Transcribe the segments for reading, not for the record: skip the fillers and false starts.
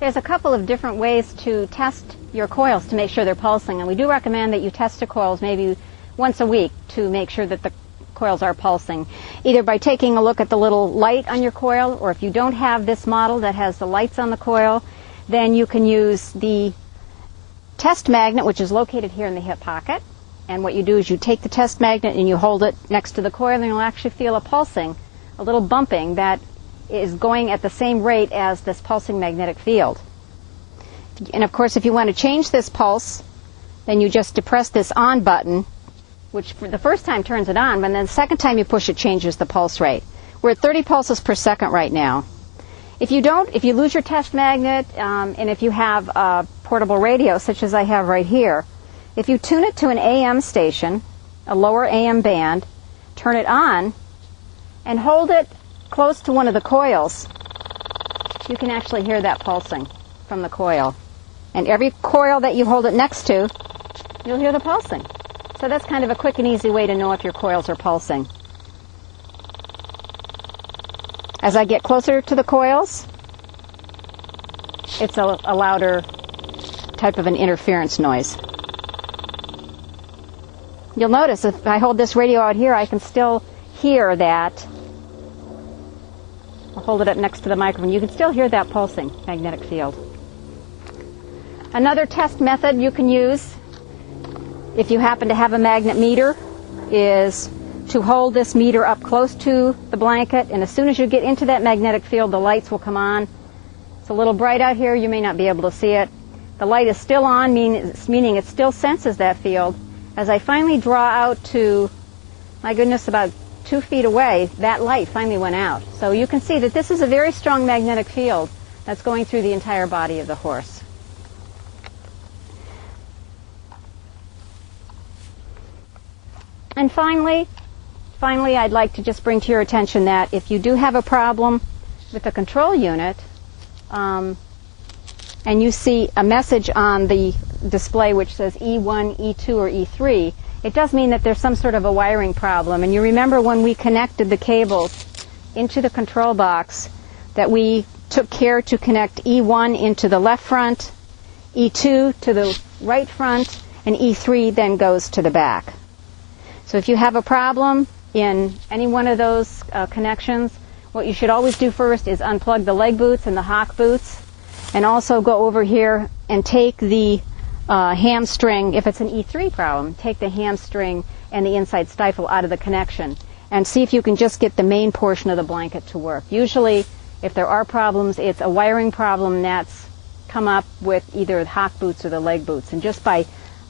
There's a couple of different ways to test your coils to make sure they're pulsing, and we do recommend that you test the coils maybe once a week to make sure that the coils are pulsing, either by taking a look at the little light on your coil, or if you don't have this model that has the lights on the coil, then you can use the test magnet, which is located here in the hip pocket. And what you do is you take the test magnet and you hold it next to the coil, and you'll actually feel a pulsing, a little bumping that is going at the same rate as this pulsing magnetic field. And of course, if you want to change this pulse, then you just depress this on button, which for the first time turns it on, but then the second time you push it changes the pulse rate. We're at 30 pulses per second right now. If you lose your test magnet, and if you have a portable radio, such as I have right here, if you tune it to an AM station, a lower AM band, turn it on, and hold it close to one of the coils, you can actually hear that pulsing from the coil. And every coil that you hold it next to, you'll hear the pulsing. So that's kind of a quick and easy way to know if your coils are pulsing. As I get closer to the coils, it's a louder type of an interference noise. You'll notice if I hold this radio out here, I can still hear that. I'll hold it up next to the microphone. You can still hear that pulsing magnetic field. Another test method you can use, if you happen to have a magnet meter, is to hold this meter up close to the blanket, and as soon as you get into that magnetic field, the lights will come on. It's a little bright out here. You may not be able to see it. The light is still on, meaning it still senses that field. As I finally draw out to, my goodness, about 2 feet away, that light finally went out. So you can see that this is a very strong magnetic field that's going through the entire body of the horse. And finally, I'd like to just bring to your attention that if you do have a problem with the control unit, and you see a message on the display which says E1, E2, or E3, it does mean that there's some sort of a wiring problem. And you remember when we connected the cables into the control box that we took care to connect E1 into the left front, E2 to the right front, and E3 then goes to the back. So if you have a problem in any one of those connections, what you should always do first is unplug the leg boots and the hock boots, and also go over here and take the hamstring. If it's an E3 problem, take the hamstring and the inside stifle out of the connection and see if you can just get the main portion of the blanket to work. Usually, if there are problems, it's a wiring problem that's come up with either the hock boots or the leg boots. And just by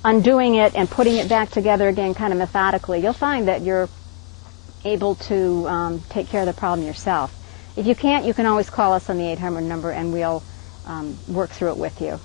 undoing it and putting it back together again kind of methodically, you'll find that you're able to take care of the problem yourself. If you can't, you can always call us on the 800 number and we'll work through it with you.